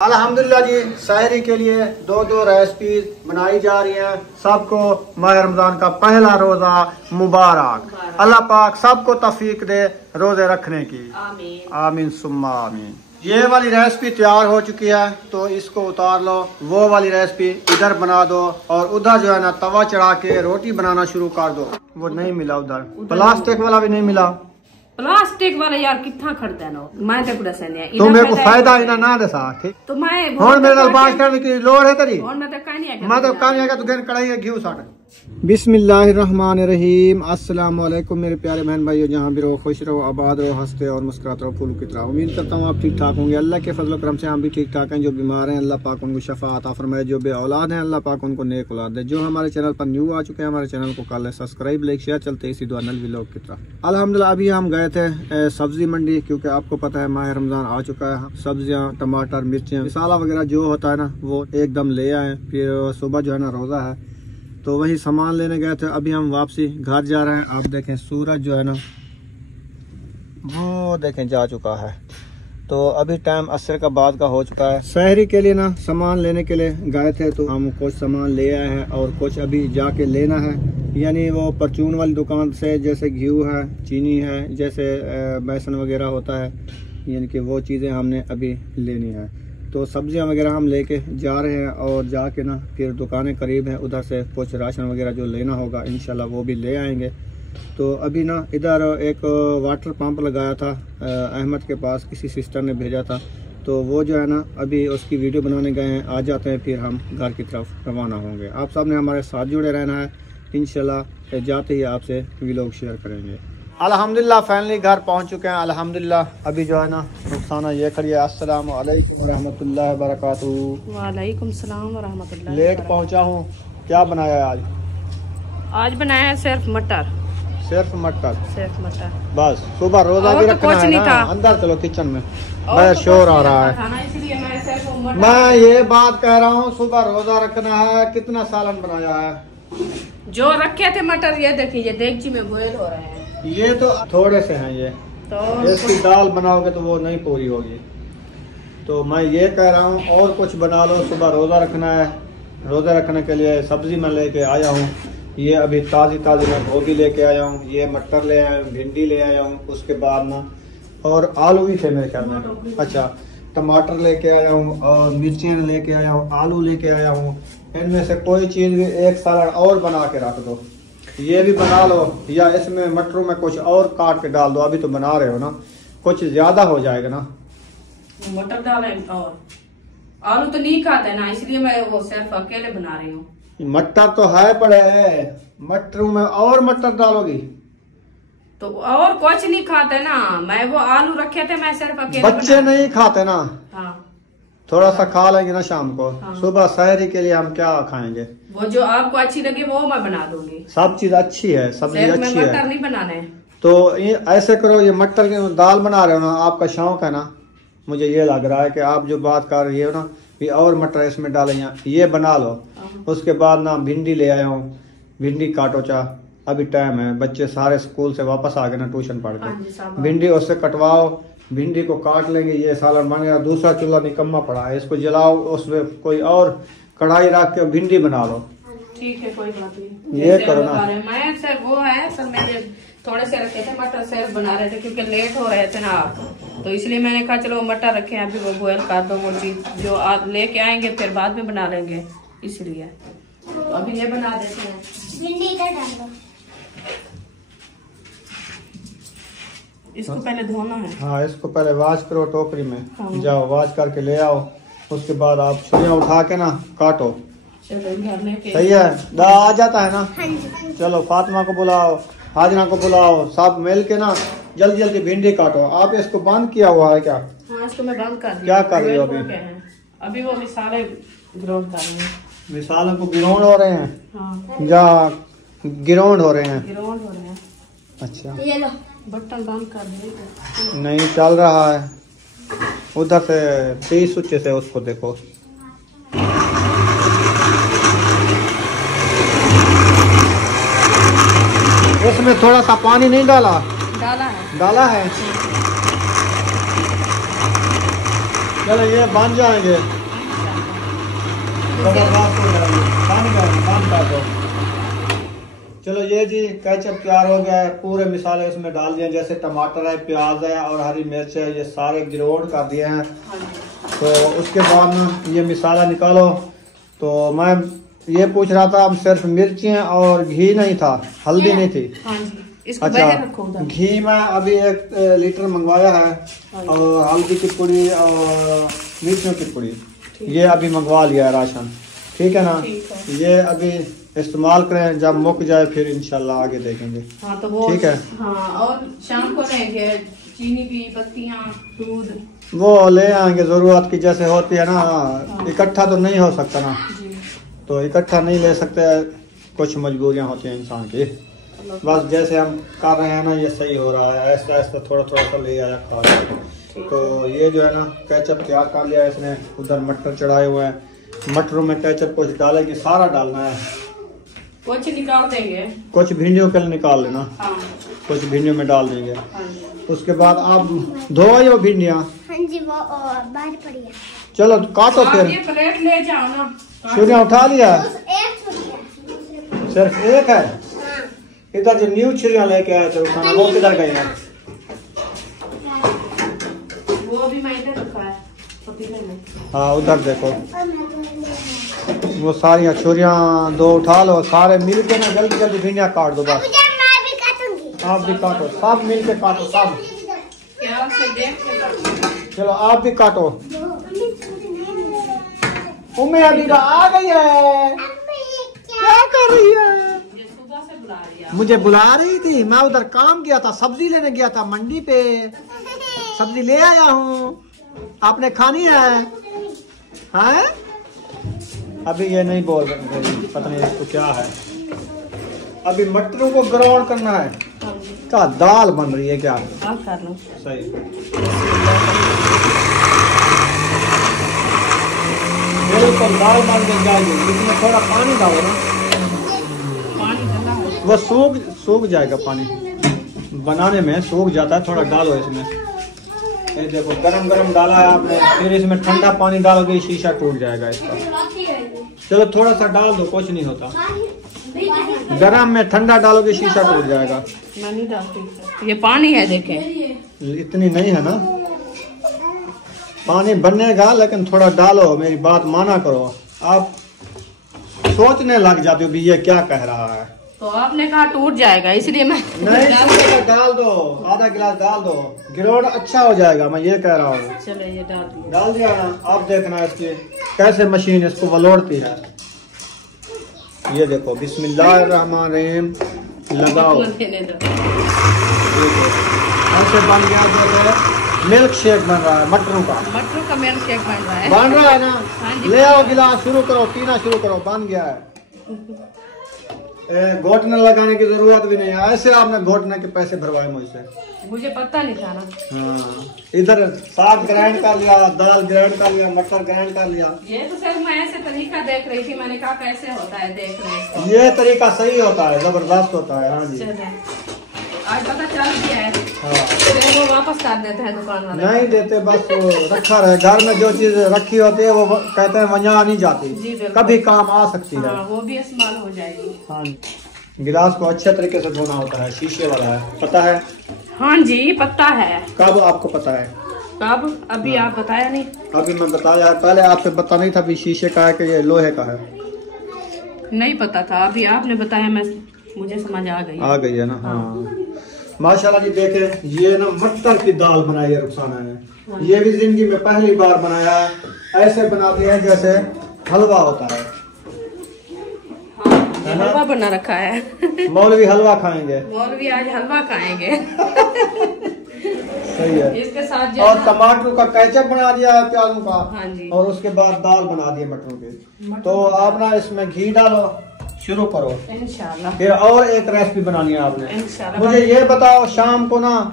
अल्हम्दुलिल्लाह जी, सहरी के लिए दो रेसिपी बनाई जा रही हैं। सबको माह रमजान का पहला रोजा मुबारक। अल्लाह पाक सबको तौफीक दे रोजे रखने की। आमीन आमीन सुम्मा आमीन। ये वाली रेसिपी तैयार हो चुकी है, तो इसको उतार लो। वो वाली रेसिपी इधर बना दो और उधर जो है ना तवा चढ़ा के रोटी बनाना शुरू कर दो। वो नहीं मिला उधर, प्लास्टिक वाला भी नहीं मिला। प्लास्टिक वाला यार कितना खड़ता है ना, मैं तो पूरा सही है। तो मेरे को फायदा इना ना दे सा ठीक। तो मैं और मेरे नाल बात करने की लोड़ है तेरी। और मैं तो कहीं नहीं मैं तो कहानी आएगा, तू गन कढ़ाई घी साड़। बिस्मिल्लाहिर्रहमानिर्रहीम। अस्सलाम वालेकुम मेरे प्यारे बहन भाइयों, जहाँ भी रहो खुश रहो, आबाद रहो, हंसते और मुस्कुराते रहो, फूल की तरह। उम्मीद करता हूँ आप ठीक ठाक होंगे। अल्लाह के फजल करम से हम भी ठीक ठाक हैं। जो बीमार हैं अल्लाह पाक उनको शफा अता फरमाए, जो बे औलाद हैं अल्लाह पाक उनको नेक औलाद दे। जो हमारे चैनल पर न्यू आ चुके हैं, हमारे चैनल को कर ले सब्सक्राइब, लाइक शेयर। चलते इसी दुआ नल व्लॉग की तरह। अल्हम्दुलिल्लाह अभी हम गए थे सब्जी मंडी, क्योंकि आपको पता है माह रमजान आ चुका है। सब्जियाँ, टमाटर, मिर्चें, मसाला वगैरह जो होता है ना वो एकदम ले आए। फिर सुबह जो है ना रोज़ा है, तो वही सामान लेने गए थे। अभी हम वापसी घर जा रहे हैं। आप देखें सूरज जो है ना वो देखें जा चुका है। तो अभी टाइम असर का बाद का हो चुका है। शहरी के लिए ना सामान लेने के लिए गए थे, तो हम कुछ सामान ले आए हैं और कुछ अभी जाके लेना है। यानी वो परचून वाली दुकान से, जैसे घी है, चीनी है, जैसे बेसन वगैरह होता है, यानी कि वो चीज़ें हमने अभी लेनी है। तो सब्जियां वगैरह हम लेके जा रहे हैं और जाके ना फिर दुकानें करीब हैं, उधर से कुछ राशन वगैरह जो लेना होगा इंशाल्लाह वो भी ले आएंगे। तो अभी ना इधर एक वाटर पंप लगाया था अहमद के पास, किसी सिस्टर ने भेजा था। तो वो जो है ना अभी उसकी वीडियो बनाने गए हैं। आ जाते हैं फिर हम घर की तरफ रवाना होंगे। आप सब ने हमारे साथ जुड़े रहना है। इंशाल्लाह जाते ही आपसे व्लॉग शेयर करेंगे। अल्हम्दुलिल्लाह फाइनली घर पहुंच चुके हैं। अल्हम्दुलिल्लाह अभी जो है ना रुखसाना ये करिए। अस्सलाम वालेकुम रहमतुल्लाहि व बरकातुहू। वालेकुम सलाम व रहमतुल्लाह। लेट पहुंचा हूँ। क्या बनाया है आज? आज बनाया है सिर्फ मटर। सिर्फ मटर? सिर्फ मटर बस। सुबह रोजा भी रखना है ना। अंदर चलो किचन में, बड़ा शोर आ रहा है। मैं ये बात कह रहा हूँ, सुबह रोजा रखना है। कितना सालन बनाया है? जो रखे थे मटर ये देखिए, ये देगची में बॉयल हो रहे हैं। ये तो थोड़े से हैं। ये तो इसकी दाल बनाओगे तो वो नहीं पूरी होगी। तो मैं ये कह रहा हूँ और कुछ बना लो। सुबह रोज़ा रखना है। रोज़ा रखने के लिए सब्जी मैं लेके आया हूँ। ये अभी ताज़ी मैं गोभी लेके आया हूँ। ये मटर ले आया हूँ, भिंडी ले आया हूँ। उसके बाद ना और आलू भी थे मेरे ख्याल में। अच्छा, टमाटर लेके आया हूँ और मिर्चें लेके आया हूँ, आलू लेके आया हूँ। इनमें से कोई चीज़ भी एक सालन और बना के रख दो। ये भी बना लो, या इसमें मटरों में कुछ और काट के डाल दो। अभी तो बना रहे हो ना, कुछ ज्यादा हो जाएगा ना। मटर डाले और आलू तो नहीं खाते ना, इसलिए मैं वो सिर्फ अकेले बना रही हूँ। मटर तो है पड़े है, मटरों में और मटर डालोगी तो और कुछ नहीं खाते ना। मैं वो आलू रखे थे, मैं सिर्फ अकेले बच्चे नहीं खाते ना। हाँ, थोड़ा सा खा लेंगे ना शाम को। हाँ। सुबह सहरी के लिए हम क्या खाएंगे? वो जो आपको अच्छी लगे वो मैं बना दूंगी। सब चीज अच्छी है, सब्जी अच्छी है। मटर नहीं बनाने। तो ऐसे करो, ये मटर की दाल बना रहे हो ना, आपका शौक है ना। मुझे ये लग रहा है कि आप जो बात कर रही हो ना, ये और मटर इसमें डालेंगे, ये बना लो। उसके बाद ना भिंडी ले आया हूँ, भिंडी काटो चा। अभी टाइम है, बच्चे सारे स्कूल से वापस आ गए ना ट्यूशन पढ़ के। भिंडी उससे कटवाओ, भिंडी को काट लेंगे। ये सालन बन गया। दूसरा चूल्हा निकम्मा पड़ा है, इसको जलाओ, उसमें कोई और कढ़ाई रख के भिंडी बना लो। ठीक है, कोई बात नहीं। ये करो ना। मैं सर वो है सर, मेरे थोड़े से रखे थे मटर, सिर्फ बना रहे थे क्योंकि लेट हो रहे थे ना आप, तो इसलिए मैंने कहा चलो मटर रखे हैं, अभी वो बॉयल कर दो। वो चीज जो आप लेके आएंगे फिर बाद में बना लेंगे, इसलिए तो अभी ये बना देते हैं। भिंडी का डाल दो। इसको पहले धोना है। हाँ, इसको पहले वॉश करो टोकरी में। हाँ। जाओ वॉश करके ले आओ। उसके बाद आप छुरियाँ उठा के ना काटो। सही है, आ जाता है ना। चलो फातिमा को बुलाओ, हाजना को बुलाओ, सब मिल के ना जल्दी जल्दी भिंडी काटो। आप इसको बंद किया हुआ है क्या? हाँ, इसको मैं बंद कर दिया। क्या कर रही हो अभी? अभी वो मिसाले ग्राउंड कर रहे हैं। मिसालों को गिरोंड हो रहे हैं? हाँ। या गिरोंड हो रहे हैं? गिरोंड हो रहे हैं। अच्छा, ये लो बटन बंद कर दे। नहीं चल रहा है। उधर से 30 सुच्चे से उसको देखो। इसमें थोड़ा सा पानी नहीं डाला? डाला है। डाला है। चलो ये बन जाएंगे, जबरदस्त हो जाएंगे। बंद कर दो। चलो ये जी केचप तैयार हो गया है। पूरे मिसाले उसमें डाल दिए, जैसे टमाटर है, प्याज है और हरी मिर्च है, ये सारे गिरोड़ कर दिए हैं। तो उसके बाद ना ये मिसाला निकालो। तो मैं ये पूछ रहा था, अब सिर्फ मिर्चियाँ और घी नहीं था, हल्दी नहीं थी। अच्छा, घी मैं अभी 1 लीटर मंगवाया है और हल्दी की पुड़ी और मिर्चियों की पुड़ी ये अभी मंगवा लिया है राशन। ठीक है ना, ये अभी इस्तेमाल करें, जब मुक जाए फिर इंशाल्लाह आगे देखेंगे। हाँ तो वो ठीक है। हाँ, और शाम को लेंगे चीनी की पत्तियाँ, दूध वो ले आएंगे, जरूरत की जैसे होती है ना। इकट्ठा तो नहीं हो सकता ना, तो इकट्ठा नहीं ले सकते, कुछ मजबूरियां होती हैं इंसान की। बस जैसे हम कर रहे हैं ना, ये सही हो रहा है, ऐसा ऐसा थोड़ा थोड़ा सा ले आया खा रहे। तो ये जो है ना केचप तैयार कर लिया है इसने। उधर मटर चढ़ाए हुए हैं, मटरों में केचप कुछ डालेगी, सारा डालना है, कुछ निकाल देंगे, कुछ भिंडियों के लिए निकाल लेना। हाँ। कुछ भिंडियों में डाल देंगे। हाँ। उसके बाद आप धोई हो भिंडियाँ? हाँ जी, वो बाहर पड़ी है। चलो काटो फिर। ये प्लेट ले जाओ ना। छुरियाँ उठा लिया? एक सिर्फ एक है। इधर जो न्यू छुरियाँ लेके आए थे उठाना, वो किधर गई है? वो भी मैंने रखा है पतीले में। हाँ उधर देखो, वो सारी छुरियाँ 2 उठा लो, सारे मिल के ना जल्दी जल्दी भिंडियाँ काट दो बस। मैं भी काटूंगी। आप भी काटो, सब मिल के काटो सब। क्या से देख के काटो। चलो आप भी काटो। उम्मी हबीबा आ गई है, क्या कर रही है? सुबह से बुला रही है। मुझे बुला रही थी, मैं उधर काम गया था, सब्जी लेने गया था मंडी पे, सब्जी ले आया हूँ, आपने खानी है? हाँ अभी ये नहीं बोल रही, पता नहीं इसको क्या है। अभी मटरों को ग्राउंड करना है। क्या दाल बन रही है क्या? आप कर लो। सही, बिल्कुल दाल बन के जाएगी। इसमें थोड़ा पानी डालो ना, वो सूख जाएगा, पानी बनाने में सूख जाता है, थोड़ा डालो इसमें। ये देखो गरम गरम डाला है आपने, फिर इसमें ठंडा पानी डालोगे शीशा टूट जाएगा इसका। चलो थोड़ा सा डाल दो, कुछ नहीं होता। गरम में ठंडा डालोगे शीशा टूट जाएगा। मैं नहीं डालती, ये पानी है देखें। इतनी नहीं है ना, पानी बनेगा लेकिन थोड़ा डालो, मेरी बात माना करो। आप सोचने लग जाते हो भी ये क्या कह रहा है। तो आपने कहा टूट जाएगा, इसलिए मैं नहीं डाल दो, आधा गिलास डाल दो, गिरोड़ अच्छा हो जाएगा, मैं ये कह रहा हूँ। चलो ये डाल दिया ना। आप देखना इसकी कैसे मशीन इसको वलोड़ती है। ये देखो, बिस्मिल्लाहिर्रहमानिर्रहीम, लगाओ। ऐसे बन गया, जो मिल्क शेक बन रहा है मटरों का मिल्क शेक बन रहा है ना। ले आओ गिलास, शुरू करो, पीना शुरू करो, बन गया है। घोटना लगाने की जरूरत भी नहीं है, ऐसे आपने घोटने के पैसे भरवाए मुझसे, मुझे पता नहीं था ना। हाँ, इधर साग ग्राइंड कर लिया, दाल ग्राइंड कर लिया, मटर ग्राइंड कर लिया। ये तो सिर्फ मैं ऐसे तरीका देख रही थी, मैंने कहा कैसे होता है देख रहे हैं। ये तरीका सही होता है, जबरदस्त होता है। हाँ जी, आज पता चल गया है। हाँ। फिर वो वापस कर देते हैं दुकान वाले। नहीं देते, बस वो रखा रहे। घर में जो चीज रखी होती है वो कहते हैं वहाँ नहीं जाती, कभी काम आ सकती है। हाँ, वो भी इस्तेमाल हो जाएगी। हाँ, गिलास को अच्छे तरीके से धोना होता है, शीशे वाला है, पता है? हाँ जी पता है। कब आपको पता है? कब? अभी आप बताया नहीं। अभी मैं बताया, पहले आपसे पता नहीं था भी शीशे का है कि ये लोहे का है। नहीं पता था, अभी आपने बताया, मैं मुझे समझ आ गई है ना। हाँ माशाल्लाह जी, देखे ये ना मटर की दाल बनाई है रुखसाना ने, ये भी जिंदगी में पहली बार बनाया है। ऐसे बनाते हैं जैसे हलवा होता है। हलवा बना रखा है। मौलवी हलवा खाएंगे, मौलवी आज हलवा खाएंगे। सही है। इसके साथ और टमाटर का केचप बना दिया है, प्याजों का। हाँ जी। और उसके बाद दाल बना दी मटरों की। तो आप ना इसमें घी डालो, शुरू करो इंशाल्लाह। फिर और एक रेसिपी बनानी है आपने। इंशाल्लाह। मुझे ये बताओ, शाम को ना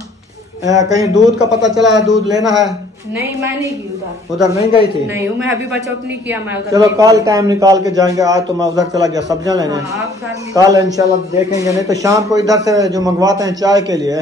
कहीं दूध का पता चला है, दूध लेना है? नहीं मैं नहीं की उधर नहीं गई थी? नहीं, मैं अभी बचौत नहीं किया, मैं उधर। चलो कल टाइम निकाल के जाएंगे, आज तो मैं उधर चला गया सब्जियां लेने। हाँ, आप कल इंशाल्लाह देखेंगे, नहीं तो शाम को इधर से जो मंगवाते हैं चाय के लिए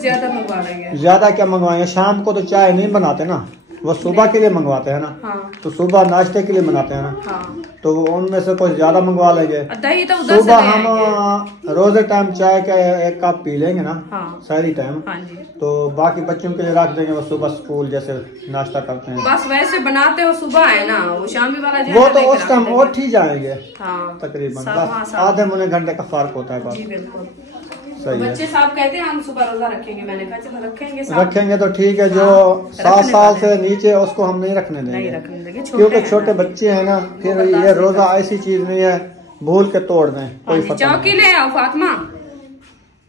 ज्यादा मंगवा लेंगे। ज्यादा क्या मंगवाएंगे, शाम को तो चाय नहीं बनाते ना। वो सुबह के लिए मंगवाते हैं ना। हाँ। तो सुबह नाश्ते के लिए मंगाते हैं ना। हाँ। तो उनमें से कुछ ज्यादा मंगवा लेंगे। दही तो उधर से सुबह ले हम आएंगे। रोजे टाइम चाय का 1 कप पी लेंगे ना। हाँ। सारी टाइम। हाँ जी। तो बाकी बच्चों के लिए रख देंगे, वो सुबह स्कूल जैसे नाश्ता करते हैं। बस वैसे बनाते हो सुबह है ना, वो शामी वाला जो वो है तो लेकर उस टाइम आते हैं। उठ ही जाएंगे हाँ। तकरीबन, हाँ, बस आधे मुने घंटे का फर्क होता है। जी बस बिल्कुल। सही है। बच्चे साहब कहते हैं हम सुबह रोजा रखेंगे, मैंने कहा चलो रखेंगे साहब। रखेंगे तो ठीक है, जो हाँ, 7 रखने साल वाले से नीचे उसको हम नहीं रखने नहीं देंगे, रखने देंगे, क्योंकि हैं छोटे ना। बच्चे हैं ना। फिर वो बर्दाश्त ये नहीं रोजा कर ऐसी चीज नहीं है भूल के तोड़ दें, हाँ कोई जी, फर्क चौकी नहीं। ले आओ फातिमा,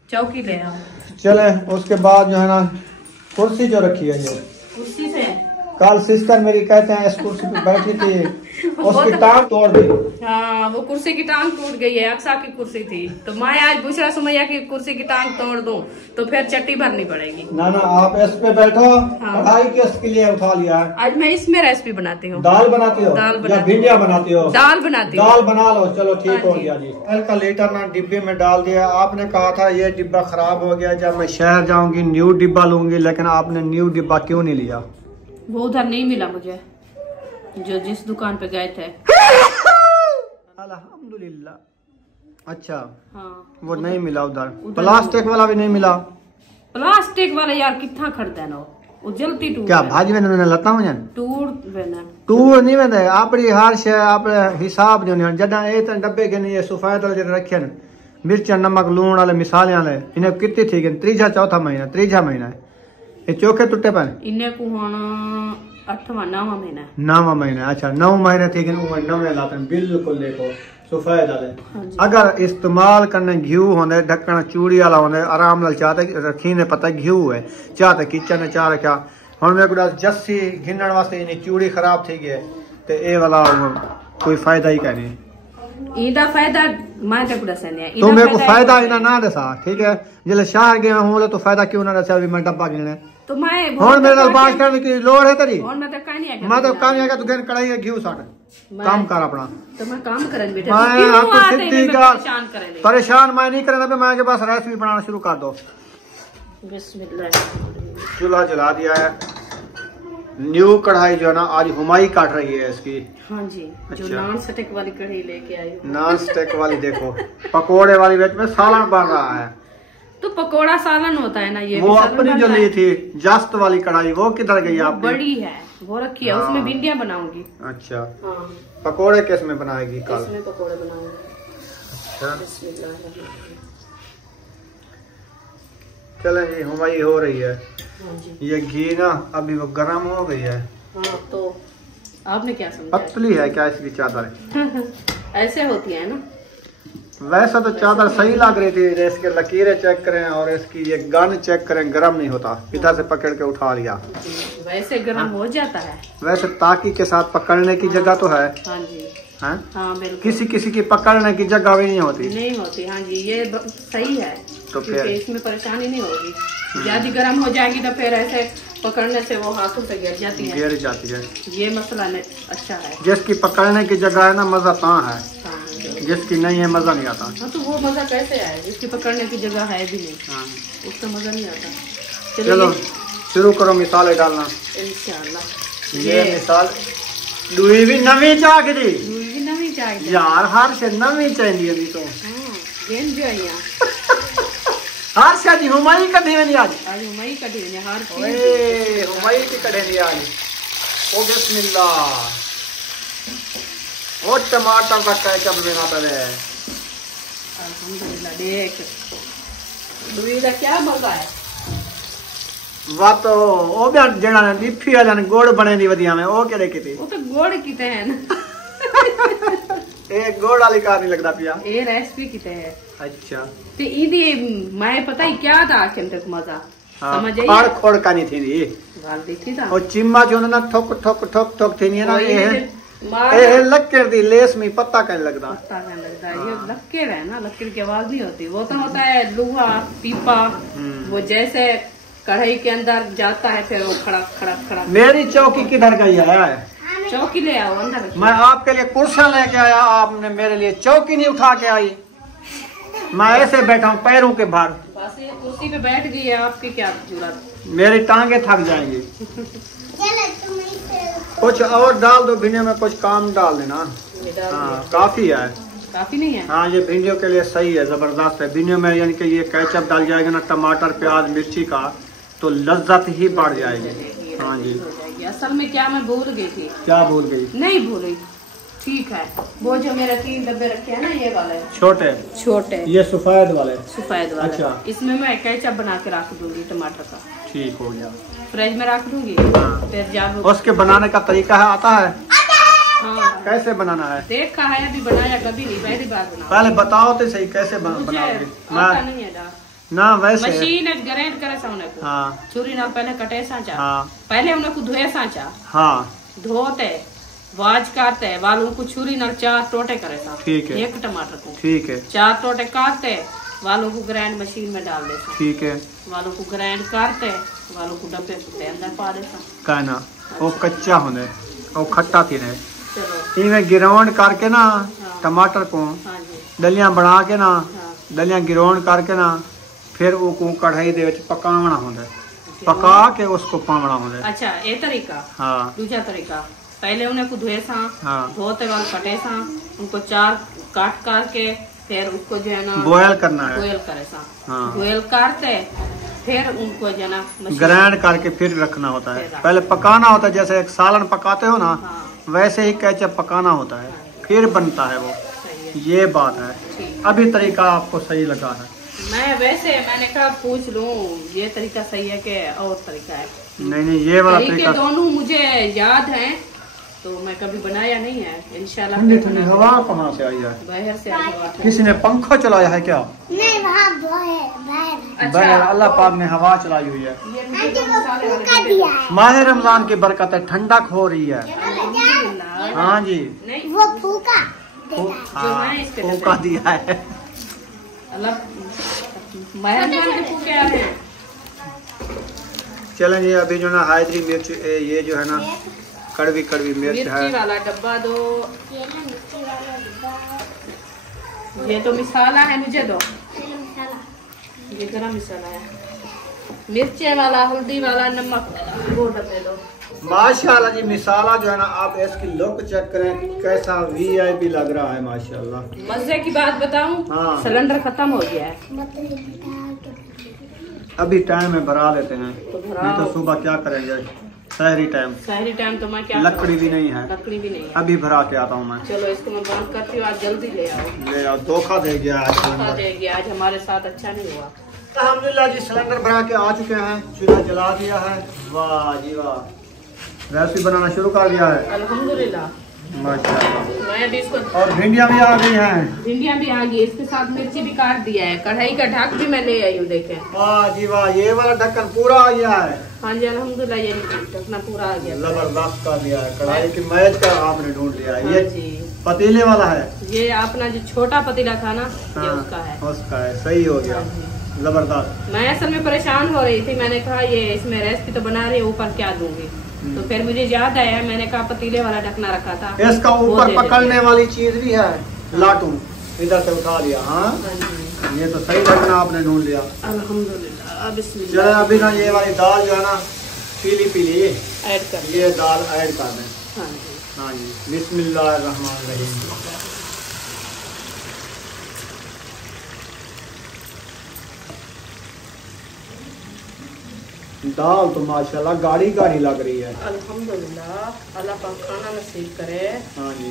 चौकी ले आओ। चले उसके बाद जो है ना कुर्सी जो रखी है ये, कुर्सी से कल सिस्टर मेरी कहते हैं इस कुर्सी पे बैठी थी उसकी टांग तोड़ दी। हाँ, वो कुर्सी की टांग टूट गई है, अक्सा की कुर्सी थी। तो मैं आज बुशरा सुमैया की कुर्सी की टांग तोड़ दूं तो फिर चट्टी भरनी पड़ेगी। ना ना आप इस पे बैठो। हाँ। कढ़ाई किसके लिए उठा लिया है? आज मैं इसमें रेसिपी बनाती हूँ। दाल बनाती हो दाल या बनाती भिंडिया बनाती हो? दाल बनाती हूँ। दाल बना लो, चलो ठीक हाँ हो जी। गया जी। कल का लीटर ना डिब्बे में डाल दिया। आपने कहा था ये डिब्बा खराब हो गया, जब मैं शहर जाऊंगी न्यू डिब्बा लूंगी, लेकिन आपने न्यू डिब्बा क्यों नहीं लिया? वो उधर नहीं मिला मुझे, जो जिस दुकान पे गए थे। अल्हम्दुलिल्लाह। अच्छा हाँ, वो नहीं मिला उधर। प्लास्टिक वाला भी नहीं मिला। प्लास्टिक वाला यार कितना खरीदा ना, वो जल्दी टूट क्या गया। भाजी में लता हो टूट वेना टूर नहीं वेंदे आपड़ी हर शे आप हिसाब जो नहीं जदा ए त डब्बे के नहीं सफेद वाले जेडे रखे न मिर्च नमक लूण वाले मिसाले वाले इन्हें कितनी ठीक है? तीजा चौथा महीना, तीजा महीना है ये चोखे टुटे पे इन्हें को हुन 8वां 9वां महीना है। 9वां महीना। अच्छा 9 महीने ठीक है, वो 9वें लाते हैं बिल्कुल देखो सफेद वाले। हाँ जी। अगर इस्तेमाल करने घी होंदे ढक्कन चूड़ी वाला होंदे आराम नाल चाहते रखी ने पता घी है चाहते किचन ने चाह रखा हुन मेरे को जस्सी घिनण वास्ते इन्हें चूड़ी खराब थी गई ते ए वाला कोई फायदा ही का नहीं। इदा फायदा मैं ते कुड़ा सने है। तो मेरे को फायदा इना ना दसा ठीक है, जिले शहर गया हूं तो फायदा क्यों ना दसा भी मैं डब्बा गिने तो मैं हुन मेरे नाल बात करने की लोड़ है तेरी? हुन मैं तो कहीं नहीं मैं तो काम है तू घेन कढ़ाई घी साट काम कर अपना। तो मैं काम करन बेटा, मैं क्यों आपको आते सिद्धि हैं का परेशान करे ले। परेशान मैं नहीं करना, मैं के पास रेसिपी बनाना शुरू कर दो। बिस्मिल्लाह। चूल्हा जला दिया है। न्यू कढ़ाई जो है ना आज हुमाई काट रही है इसकी। हाँ जी, जो अच्छा। नॉन स्टिक वाली कढ़ाई लेके आई हूँ। नॉन स्टिक वाली देखो पकोड़े वाली बीच में सालन बन रहा है। तो पकोड़ा सालन होता है ना, ये वो भी सालन अपनी बन जो रहा ली है। थी जस्त वाली कढ़ाई वो किधर गई वो आपकी? बड़ी है, वो रखी है, उसमें भिंडियां बनाऊंगी। अच्छा हाँ, पकोड़े किस में बनाएगी कल? इसमें पकोड़े बनाऊंगी। अच्छा बिस्मिल्लाह। चले जी हुमाई हो रही है। हाँ जी। ये घी ना अभी वो गर्म हो गई है। हाँ, तो आपने क्या समझा? पतली है क्या इसकी चादर? ऐसे होती है ना। वैसा तो चादर सही लग रही थी, इसके लकीरें चेक करें और इसकी ये गन चेक करें, गर्म नहीं होता। इधर से पकड़ के उठा लिया। जी, वैसे गर्म हो जाता है। वैसे ताकी के साथ पकड़ने की जगह तो है। हाँ जी। हैं? हाँ बिल्कुल। किसी किसी की पकड़ने की जगह भी नहीं होती। नहीं होती। हाँ जी, ये सही है। तो क्योंकि फिर इसमें परेशानी नहीं होगी। ज्यादा गर्म हो जाएगी तो फिर ऐसे पकड़ने से वो हाथों से गिर जाती है। गिर जाती है। ये मसला अच्छा है। जिसकी पकड़ने की जगह है ना मजा कहाँ है, हाँ, जिसकी नहीं है मजा नहीं आता। हाँ, तो वो मजा कैसे है जिसकी पकड़ने की जगह है भी नहीं, हाँ। उसका मजा नहीं आता। चलो शुरू करो मिसालें डालना। इंशाल्लाह। ये मिसाल दुई भी नवी चाकरी भी नवी चाहिए यार, हर से नवी चाहिए अभी तो। हाँ, गेंद जो है यहाँ हर शादी हुमाई कढ़ी में नहीं आज हुमाई कढ़ी है हर चीज। ओए हुमाई की कढ़ी नहीं आज। ओ बिस्मिल्लाह। ओ टमाटर का केचप बनाता है। अल्हम्दुलिल्लाह। देख दुई का क्या मजा है। वा तो ओ भी जेड़ा ने डिफी वाला ने गोड़ बने दी वदिया में ओ केड़े कीती? वो तो गोड़ किते हैं ना। ए गोड़ वाली कार नहीं लगदा पिया। ये रेसिपी किते है। अच्छा ते इदी मैं पता ही क्या था आखिर तक मजा समझ आई। पाड़ खोड़ का नहीं थी नी गाल देखी था। ओ चिम्मा जो ना ठोक ठोक ठोक ठोक थी नी ना ए मार ए लक्कर दी लेस में पत्ता कहने लगदा। पता नहीं लगता है। ये लक्कड़ है ना, लक्कड़ की आवाज नहीं होती। वो तो होता है लोहा पीपा, वो जैसे कढ़ाई के अंदर जाता है फिर वो खड़क खड़क खड़क। मेरी चौकी किधर गई है? चौकी ले आओ अंदर रखिए। मैं आपके लिए कुर्सियां लेके आया, आपने मेरे लिए चौकी नहीं उठा के आई। मैं ऐसे बैठा हूँ पैरों के भार। बस ये कुर्सी पे बैठ गई है, आपकी क्या जरूरत। मेरी टांगे थक जाएंगी। चलो तुम कुछ और डाल दो भिंडियों में, कुछ काम डाल देना। ये डाल हाँ काफी है। काफी नहीं है? हाँ ये भिंडियों के लिए सही है, जबरदस्त है। भिंडियों में यानी कि ये केचप डाल जाएगा ना, टमाटर प्याज मिर्ची का, तो लज्जत ही बढ़ जाएगी। हाँ जी। असल में क्या मैं भूल गई थी। क्या भूल गई? नहीं भूली, ठीक है। वो जो मेरा 3 डब्बे रखे हैं ना, ये वाले छोटे, ये सफेद वाले। अच्छा। इसमें मैं केचप बना के रख दूंगी टमाटर का। ठीक हो गया। फ्रिज में रख दूंगी। हाँ। फिर जब उसके बनाने का तरीका है, आता है? हाँ। कैसे बनाना है? देखा है, अभी बनाया कभी नहीं, पहली बार बना। पहले बताओ तो सही, कैसे बनाओगे? नहीं है ना वैसे मशीन ग्राइंड करे सामने को। हाँ। छुरी ना पहले कटे सांचा। हाँ। पहले हमने को धोए सांचा। हाँ। धोते वाज काटते वालों को छुरी ना 4 टोटे करे सा। ठीक है। एक टमाटर को। ठीक है। 4 टोटे काटते वालों को ग्राइंड मशीन में डाल देते। ठीक है। वालों को ग्राइंड करते वालों को डब्बे के अंदर पा देता। कहना वो कच्चा होने वो खट्टा थी रहे। चलो इनमें ग्राउंड करके ना टमाटर को दलियां बना के ना, दलियां ग्राउंड करके ना, फिर वो कढ़ाई दे पकावना होता है, पका के उसको पावना होता है। अच्छा ये तरीका। हाँ। दूसरा तरीका, पहले उन्हें को धोए सा। हाँ। धोते वाल कटे सा, उनको 4 काट करके फिर उसको जो है ना बॉयल करना है। बॉयल करे सा। हाँ। बॉयल करते फिर उनको जो है ना ग्राइंड करके फिर रखना होता है। पहले पकाना होता है, जैसे एक सालन पकाते हो ना, वैसे ही केचप पकाना होता है, फिर बनता है वो। ये बात है। अभी तरीका आपको सही लगा है? मैंने कहा पूछ लूं, ये तरीका सही है कि और तरीका है? नहीं ये वाला तरीका दोनों मुझे याद है, तो मैं कभी बनाया नहीं है। इंशाल्लाह। ठंडी हवा कहाँ से आई है? बाहर से आई हवा। किसी ने पंखा चलाया है क्या? नहीं वहाँ अच्छा, अल्लाह पाक ने हवा चलाई हुई है। दिया माह रमजान की बरकत है, ठंडक हो रही है। हाँ जी। नहीं वो फूका फूका दिया है। चलें जी, अभी जो ना हायदरी मिर्च, ये जो है ना कड़वी मिर्च है। वाला डब्बा दो। ये तो मिसाला है, मुझे दो। ये गरम मसाला है, मिर्चे वाला, हल्दी वाला, नमक, वो डब्बे दो। माशाल्लाह जी, मिसाला जो है ना, आप इसकी लुक चेक करें, कैसा VIP लग रहा है माशाल्लाह। मजे की बात बताऊं? हाँ। सिलेंडर खत्म हो गया है। अभी टाइम है, भरा लेते हैं। तो नहीं तो सुबह क्या करेंगे, शहरी टाइम तो मैं क्या लकड़ी भी नहीं है। लकड़ी भी नहीं है। अभी भरा के आता हूँ मैं। चलो इसको मैं बंद करती हूँ, आज जल्दी ले आओ। धोखा दे गया आज हमारे साथ अच्छा नहीं हुआ। अल्हम्दुलिल्लाह जी, सिलेंडर भरा के आ चुके हैं, चूल्हा जला दिया है। वाह जी वाह, रेसिपी बनाना शुरू कर दिया है अल्हम्दुलिल्लाह माशाल्लाह। मैं अभी इसको, और भिंडियाँ भी आ गई हैं। भिंडियाँ भी आ गई, इसके साथ मिर्ची भी काट दिया है। कढ़ाई का ढक भी मैं ले आई हूँ, देखें। वाह जी वाह, ये वाला ढक्कन पूरा आ गया है। हाँ जी अल्हम्दुलिल्लाह, ये ढकना पूरा आ गया, जबरदस्त कर दिया है। कढ़ाई की मैच का आपने ढूंढ लिया है। ये जी पतीले वाला है। ये अपना जो छोटा पतीला था ना, ये उसका है। सही हो गया, जबरदस्त। मैं असल में परेशान हो रही थी, मैंने कहा ये इसमें रेसिपी तो बना रही है, ऊपर क्या दूंगी, तो फिर मुझे याद आया, मैंने कहा पतीले वाला ढकना रखा था, इसका ऊपर पकड़ने वाली चीज भी है, लाटू इधर से उठा लिया। हाँ ये तो सही ढकना आपने ढूंढ लिया अल्हम्दुलिल्लाह। चलो अभी ना ये वाली दाल जो है ना, पीली ऐड कर, ये दाल ऐड कर दें। हाँ जी हाँ जी, बिस्मिल्लाहिर्रहमानिर्रहीम। दाल तो माशाल्लाह गाढ़ी लग रही है। अल्हम्दुलिल्लाह, अल्लाह पाक खाना नसीब करे। हाँ जी,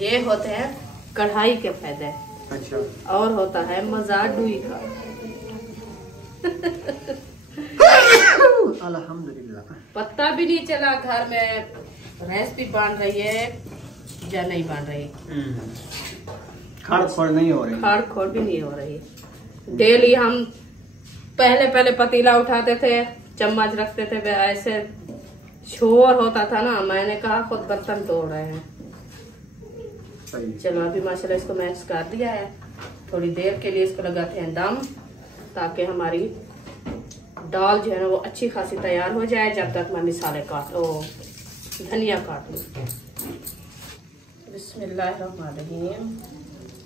ये होते हैं कढ़ाई के फायदे। अच्छा, और होता है मजा डुई का। अल्हम्दुलिल्लाह। पता भी नहीं चला घर में रेसिपी बन रही है या नहीं बन रही। खाड़ नहीं हो रही, खाड़ खोड़ भी नहीं हो रही। डेली हम पहले पतीला उठाते थे, चम्मच रखते थे, ऐसे शोर होता था ना, मैंने कहा खुद बर्तन तोड़ रहे हैं। सही। चलो अभी माशाल्लाह इसको मैश कर दिया है, थोड़ी देर के लिए इसको लगाते हैं दम, ताकि हमारी दाल जो है ना वो अच्छी खासी तैयार हो जाए। जब तक मैं मिसाले धनिया काट लूँ। बिस्मिल्लाहिर्रहमानिर्रहीम।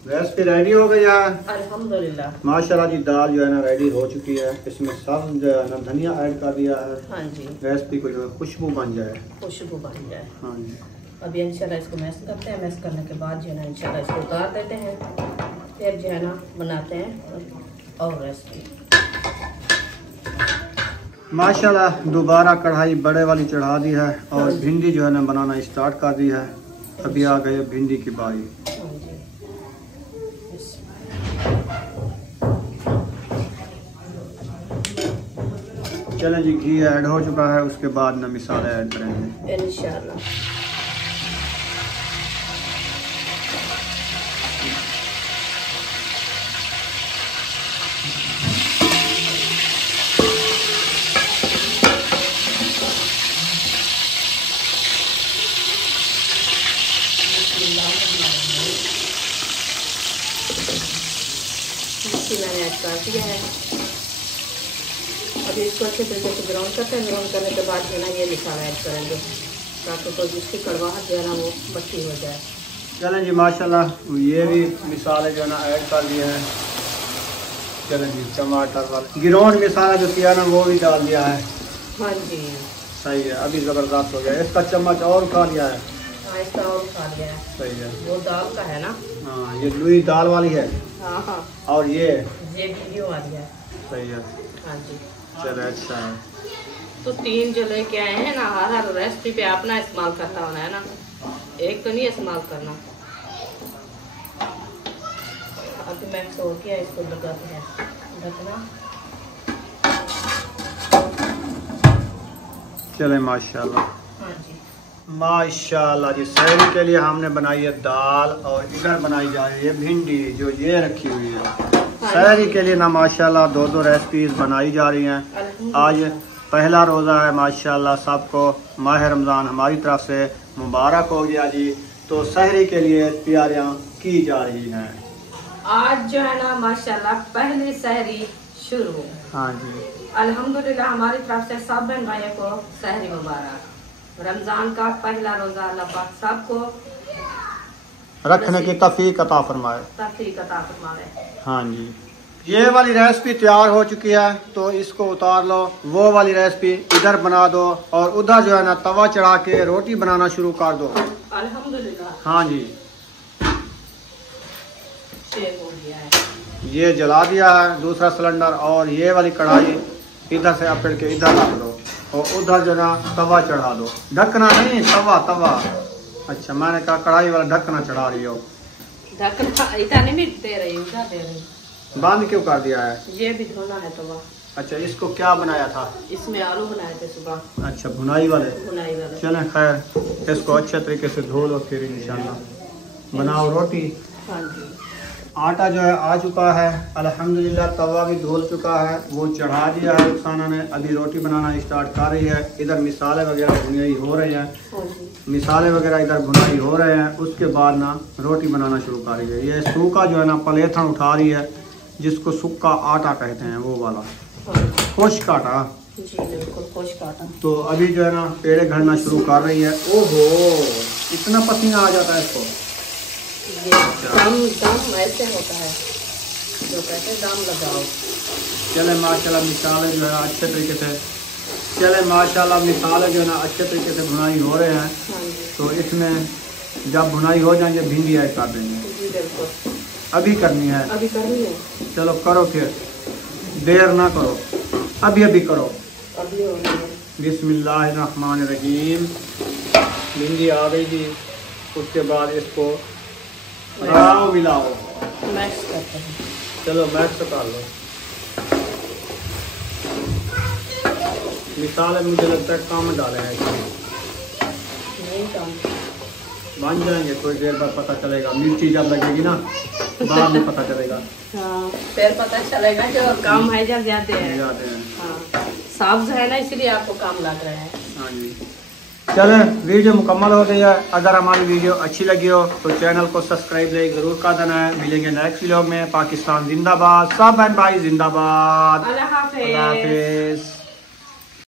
रेसिपी रेडी हो गई है अल्हम्दुलिल्लाह। माशाल्लाह जी। दाल जो है ना रेडी हो चुकी है। इसमें सब जो है ना धनिया ऐड कर दिया है। हाँ जी, रेसिपी को जो है खुशबू बन जाए। खुशबू बन जाए। हाँ जी। अभी इंशाल्लाह इसको मैश करते हैं। मैश करने के बाद जो है ना इंशाल्लाह इसको उतार देते हैं। फिर जो है ना बनाते हैं और रेसिपी। माशाल्लाह दोबारा कढ़ाई बड़े वाली चढ़ा दी है और भिंडी जो है ना बनाना स्टार्ट कर दी है। अभी आ गई भिंडी की बारी। हाँ जी। चलें जी, घी ऐड हो चुका है। उसके बाद ना मिसाले ऐड करेंगे इंशाल्लाह। मैंने ऐड कर दिया है। अभी इसको अच्छे तरीके से ग्राउंड करते हैं। ग्राउंड करने के बाद जो है ना ये मसाला ऐड करेंगे ताकि तो जिसकी कड़वाहट जो है ना वो बट्टी हो जाए। चलें जी माशाल्लाह ये भी मिसाले जो है ना ऐड कर दिए हैं। चलें जी टमाटर वाला ग्राउंड मिसाला जो किया ना वो भी डाल दिया है। हाँ जी सही है। अभी ज़बरदस्त हो गया। इसका चम्मच और उठा लिया है। हाँ, इसका और खा लिया है। सही है। वो दाल का है ना। हाँ ये लुई दाल वाली है। हाँ हाँ, और ये वीडियो वाली है। सही है। हाँ जी। चलो अच्छा है। तो 3 जो लेके आए हैं ना, हर रेसिपी पे अपना इस्तेमाल करता होना है ना, एक तो नहीं इस्तेमाल करना। अभी मैं सो किया इसको लगाते हैं ढकना। चले माशाल्लाह। हाँ जी माशाल्लाह जी। सहरी के लिए हमने बनाई है दाल और इधर बनाई जा रही है भिंडी जो ये रखी हुई है। सहरी के लिए ना माशाल्लाह 2-2 रेसिपीज बनाई जा रही हैं। आज पहला रोज़ा है माशाल्लाह। सबको माह रमज़ान हमारी तरफ से मुबारक हो गया जी। तो सहरी के लिए तैयारियां की जा रही हैं। आज जो है ना माशाल्लाह पहली सहरी शुरू। हाँ जी अल्हम्दुलिल्लाह हमारी तरफ से सब बहन भाइयों को सहरी मुबारक। रमजान का पहला रोजा अल्लाह पाक सबको रखने की तौफीक अता फरमाए। तौफीक अता फरमाए। हाँ जी। ये वाली रेसिपी तैयार हो चुकी है तो इसको उतार लो। वो वाली रेसिपी इधर बना दो और उधर जो है ना तवा चढ़ा के रोटी बनाना शुरू कर दो। अल्हम्दुलिल्लाह। हाँ जी। शेर हो गया है। ये जला दिया है दूसरा सिलेंडर और ये वाली कढ़ाई इधर से अपड़ के इधर रख दो और उधर जो ना तवा चढ़ा दो। ढकना नहीं, तवा तवा। अच्छा मैंने कहा कढ़ाई वाला ढकना चढ़ा रही हो। ढकना इधर नहीं दे रही, उधर दे रही। बंद क्यों कर दिया है? ये भी धोना है तवा। अच्छा इसको क्या बनाया था? इसमें आलू बनाए थे सुबह। अच्छा भुनाई वाले। भुनाई वाले। चलें खैर इसको अच्छे तरीके से धो लो फिर इंशाल्लाह बनाओ रोटी। हाँ जी। आटा जो है आ चुका है अल्हम्दुलिल्लाह। तवा भी धुल चुका है, वो चढ़ा दिया है रुखसाना ने। अभी रोटी बनाना स्टार्ट कर रही है। इधर मिसाले वगैरह भुनाई हो रहे हैं। मिसाले वगैरह इधर भुनाई हो रहे हैं। उसके बाद ना रोटी बनाना शुरू कर रही है। ये सूखा जो है ना पलेथन उठा रही है जिसको सूखा आटा कहते हैं वो वाला खुश्क आटा। जी बिल्कुल खुश्क आटा। तो अभी जो है ना पेड़े घड़ना शुरू कर रही है। ओहो इतना पसीना आ जाता है इसको। ये दम ऐसे होता है जो कहते हैं दम लगाओ। चले माशाल्लाह मिसाले जो है अच्छे तरीके से चले माशाल्लाह मिसाले जो है ना अच्छे तरीके से भुनाई हो रहे हैं। हाँ जी। तो इसमें जब भुनाई हो जाएंगे भिंडी ऐड कर देंगे। जी बिल्कुल। अभी करनी है? अभी करनी है। चलो करो फिर, देर ना करो, अभी अभी करो। अभी हो रही है। बिस्मिल्लाहिर्रहमानिर्रहीम। भिंडी आ गई थी। उसके बाद इसको मिलाओ मैश करते हैं। चलो मैश कर लो। मिसाल मुझे लगता है कम डाले हैं इसमें। नहीं कम बन जाएंगे थोड़ी देर बाद पता चलेगा। मिर्ची जब लगेगी ना बाद में पता चलेगा। हाँ फिर पता चलेगा कि कम है या ज्यादा है। हाँ साफ है ना इसलिए आपको कम लग रहा है। हाँ जी। चले वीडियो मुकम्मल हो गई है। अगर हमारी वीडियो अच्छी लगी हो तो चैनल को सब्सक्राइब जरूर कर देना है। मिलेंगे नेक्स्ट वीडियो में। पाकिस्तान जिंदाबाद। सब बहन भाई जिंदाबाद। अल्लाह हाफिज। अल्लाह हाफिज।